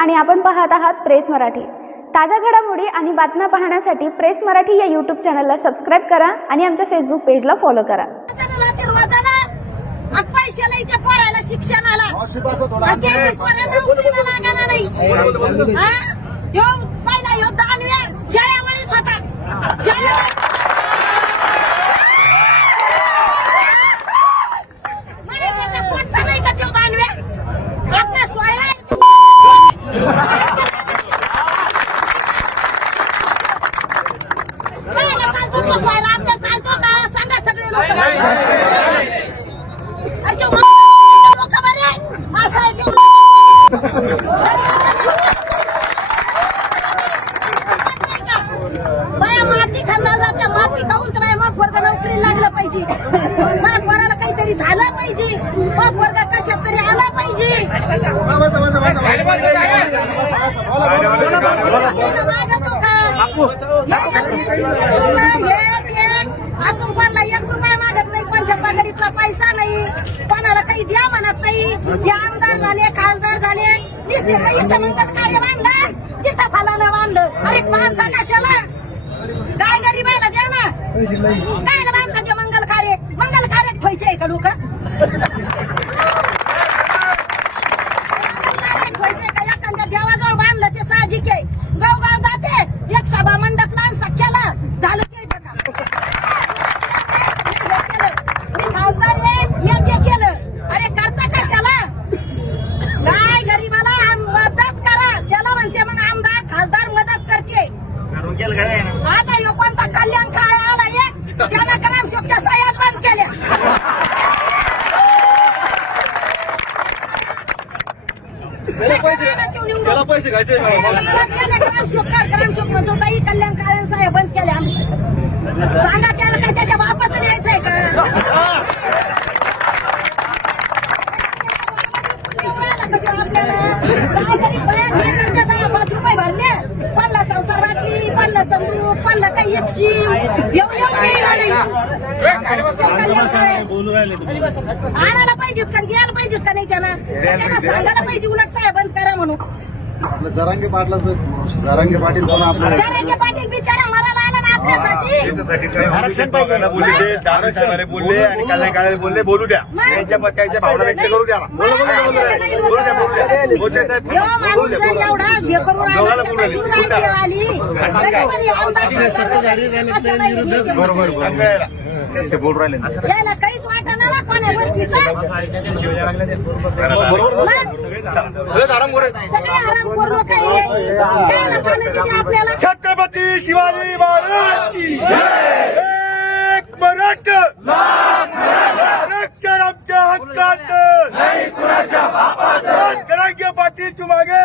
आणि आपण पाहत आहात प्रेस मराठी. ताज्या घडामोडी आणि बातम्या पाहण्यासाठी प्रेस मराठी या यूट्यूब चॅनलला सबस्क्राईब करा आणि आमच्या फेसबुक पेजला फॉलो करा. पैशाला इथे शिक्षणाला मावशी बसा थोडा. आणि त्याची पोरांना नोकरीला लागायला नाही हा? ह्यो पहिला ह्यो दानव्या शाळेवळीत होता शाळेवळीत. मला त्याच्या पोटचा नाही का त्यो दानव्या? आपल्या सोयरा काय चालतो तो सोयरा आपल्या चालतो का सांगा सगळे लोक अरे तो लोक बरे असं आहे तो बाया माती खाल्ला जाते माती तर मग वर्ग नोकरी लागलं पाहिजे? मग वराला काहीतरी झालं पाहिजे. मग वर्ग कशात तरी आला पाहिजे. आपण कोणाला एक रुपया मागत नाही कोणच्या पगारीतला पैसा नाही कोणाला काही द्या म्हणत नाही आमदार झाले खासदार झाले नुसते इथं म्हणतात कार्य बांधलं तिथं फलानं बांधलं अरे बांधता कशाला काय गरीबाला द्या काय मंगल कार्य मंगल कार्य ठेवायचे का लोक ठेवायचे का एखाद्या देवाजवळ बांधलं ते साहजिक आहे गावगाव जाते एक सभा मंडपला आणि सख्याला झालं घ्यायचं का मी खासदार आहे मी ते केलं अरे करता कशाला काय गरीबाला आम- मदत करा त्याला म्हणते मग आमदार खासदार मदत करते आता ह्यो कोणता कल्याण काळ आला एक त्यानं ग्रामशोकच्या सह्याच बंद केल्या त्याला पैसे मला पैसे घ्यायचे म्हणतो ताई कल्याण काळे साहेब बंद केले आमच्या सांगा त्याला काय त्याच्या बापाचं न्यायचंय का? पाच रुपये भरले. संसार वाटली संदूक काही एकशी. एवढं एवढं नाही. आणायला पाहिजेत का? द्यायला पाहिजेत का नाही त्यांना सांगायला पाहिजे उलट साहेब बंद करा म्हणून. आपलं जरांगे पाटलाचं जरांगे पाटील पण आपलं? जरांगे पाटील बिचारा मरायला आला ना आपल्यासाठी. आरक्षण बोलले ते दानशेवाले बोलले आणि काळे बोलले बोलू द्या. त्यांच्या त्यांच्या भावना व्यक्त करू द्या. बोलू द्या बोलू द्या. बोलू द्या बोलू द्या. बोलू एवढा जे राहिला आली पण आमदार खासदार असं नाही केलं. सांगायला. याला काहीच वाटणार ना कोण्या गोष्टीचं. मग सगळेच आराम करू सगळे आराम लोक काय ना चालत तिथे आपल्याला? छत्रपती शिवाजी महाराज की एक मराठा. आरक्षण आमच्या हक्काचं. जरांगे पाटील तू मागे